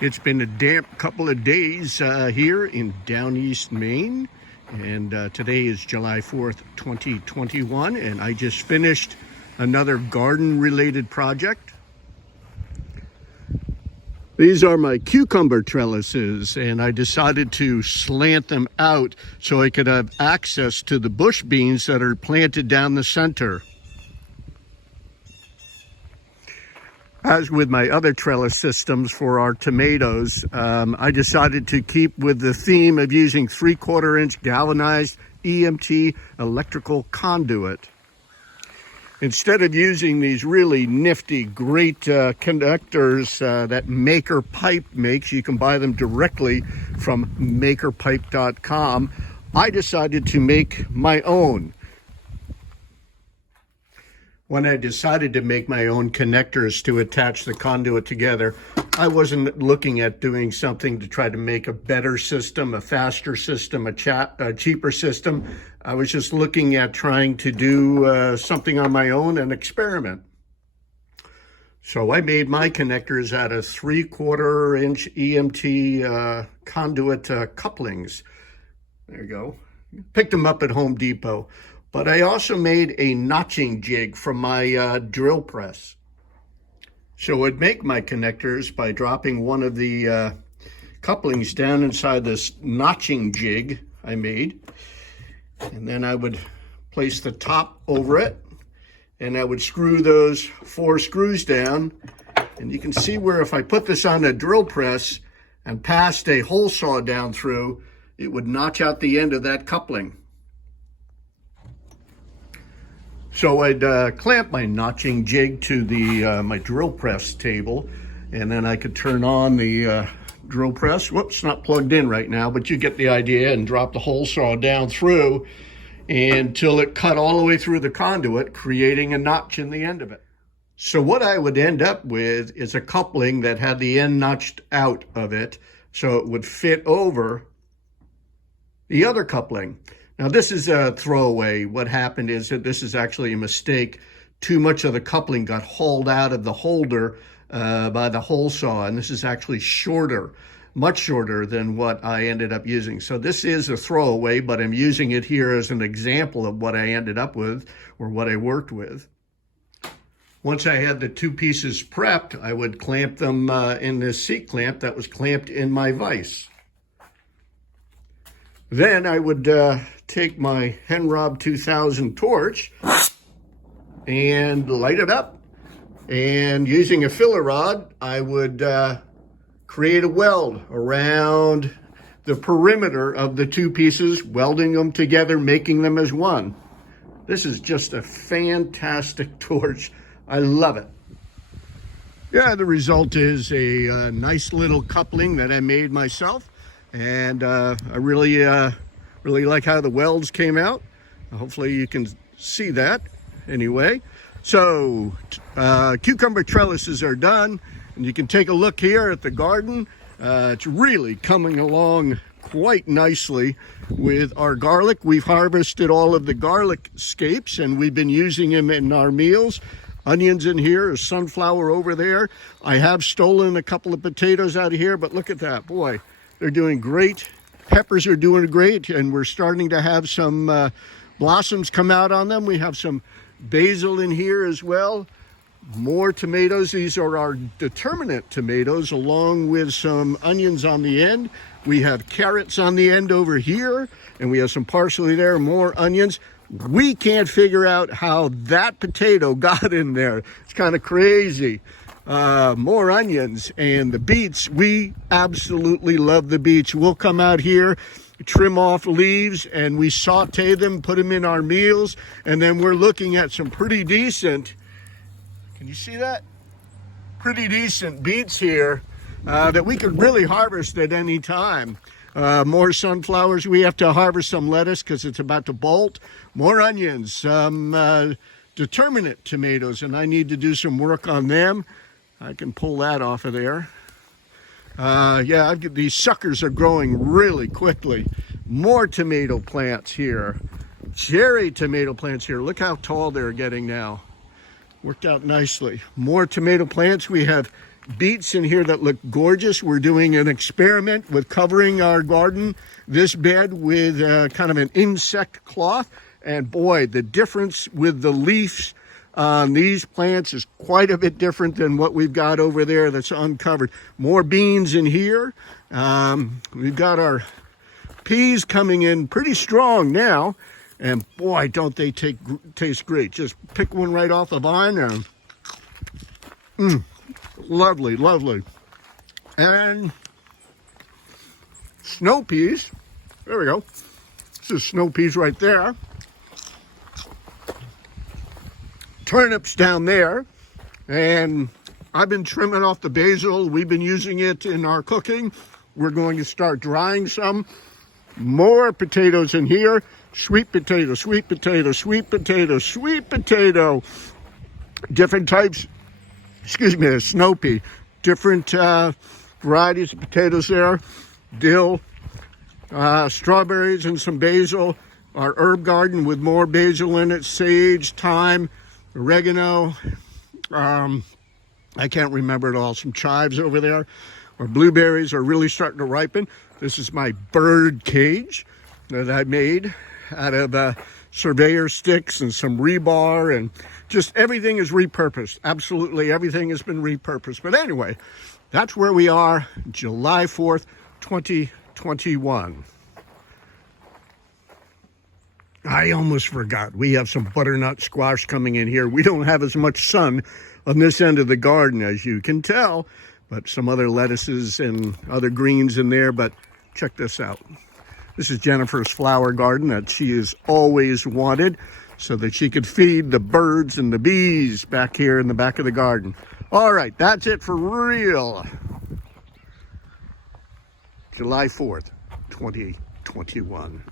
It's been a damp couple of days here in Downeast, Maine, and today is July 4th, 2021, and I just finished another garden-related project. These are my cucumber trellises, and I decided to slant them out so I could have access to the bush beans that are planted down the center. As with my other trellis systems for our tomatoes, I decided to keep with the theme of using 3/4 inch galvanized EMT electrical conduit. Instead of using these really nifty, great connectors that Maker Pipe makes, you can buy them directly from makerpipe.com, I decided to make my own. When I decided to make my own connectors to attach the conduit together, I wasn't looking at doing something to try to make a better system, a faster system, a cheaper system. I was just looking at trying to do something on my own and experiment. So I made my connectors out of 3/4 inch EMT conduit couplings. There you go. Picked them up at Home Depot. But I also made a notching jig from my drill press. So I'd make my connectors by dropping one of the couplings down inside this notching jig I made. And then I would place the top over it, and I would screw those 4 screws down. And you can see where if I put this on a drill press and passed a hole saw down through, it would notch out the end of that coupling. So I'd clamp my notching jig to the my drill press table, and then I could turn on the drill press. Whoops, not plugged in right now, but you get the idea, and drop the hole saw down through until it cut all the way through the conduit, creating a notch in the end of it. So what I would end up with is a coupling that had the end notched out of it, so it would fit over the other coupling. Now this is a throwaway. What happened is that this is actually a mistake. Too much of the coupling got hauled out of the holder by the hole saw, and this is actually shorter, much shorter than what I ended up using. So this is a throwaway, but I'm using it here as an example of what I ended up with, or what I worked with. Once I had the 2 pieces prepped, I would clamp them in this seat clamp that was clamped in my vise. Then I would take my Henrob 2000 torch and light it up. And using a filler rod, I would create a weld around the perimeter of the 2 pieces, welding them together, making them as one. This is just a fantastic torch. I love it. Yeah, the result is a nice little coupling that I made myself. And I really like how the welds came out. Hopefully you can see that anyway. So cucumber trellises are done, and you can take a look here at the garden. It's really coming along quite nicely with our garlic. We've harvested all of the garlic scapes, and we've been using them in our meals. Onions in here, a sunflower over there. I have stolen a couple of potatoes out of here, but look at that, boy. They're doing great. Peppers are doing great, and we're starting to have some blossoms come out on them. We have some basil in here as well. More tomatoes. These are our determinate tomatoes, along with some onions on the end. We have carrots on the end over here, and we have some parsley there, more onions. We can't figure out how that potato got in there. It's kind of crazy. More onions, and the beets. We absolutely love the beets. We'll come out here, trim off leaves, and we saute them, put them in our meals, and then we're looking at some pretty decent, can you see that? Pretty decent beets here that we could really harvest at any time. More sunflowers. We have to harvest some lettuce because it's about to bolt. More onions, some determinate tomatoes, and I need to do some work on them. I can pull that off of there. Yeah, these suckers are growing really quickly. More tomato plants here. Cherry tomato plants here. Look how tall they're getting now. Worked out nicely. More tomato plants. We have beets in here that look gorgeous. We're doing an experiment with covering our garden, this bed, with kind of an insect cloth. And boy, the difference with the leaves on these plants is quite a bit different than what we've got over there that's uncovered. More beans in here. We've got our peas coming in pretty strong now. And boy, don't they taste great. Just pick one right off the vine and lovely, lovely. And snow peas. There we go. This is snow peas right there. Turnips down there. And I've been trimming off the basil. We've been using it in our cooking. We're going to start drying some. More potatoes in here. Sweet potato, sweet potato, sweet potato, sweet potato. Different types, excuse me, snow pea. Different varieties of potatoes there. Dill, strawberries and some basil. Our herb garden with more basil in it. Sage, thyme, oregano. I can't remember it all. Some chives over there. Our blueberries are really starting to ripen. This is my bird cage that I made out of surveyor sticks and some rebar, and just everything is repurposed. Absolutely everything has been repurposed. But anyway, that's where we are, July 4th, 2021. I almost forgot. We have some butternut squash coming in here. We don't have as much sun on this end of the garden, as you can tell, but some other lettuces and other greens in there. But check this out. This is Jennifer's flower garden that she has always wanted so that she could feed the birds and the bees back here in the back of the garden. All right, that's it for real. July 4th, 2021.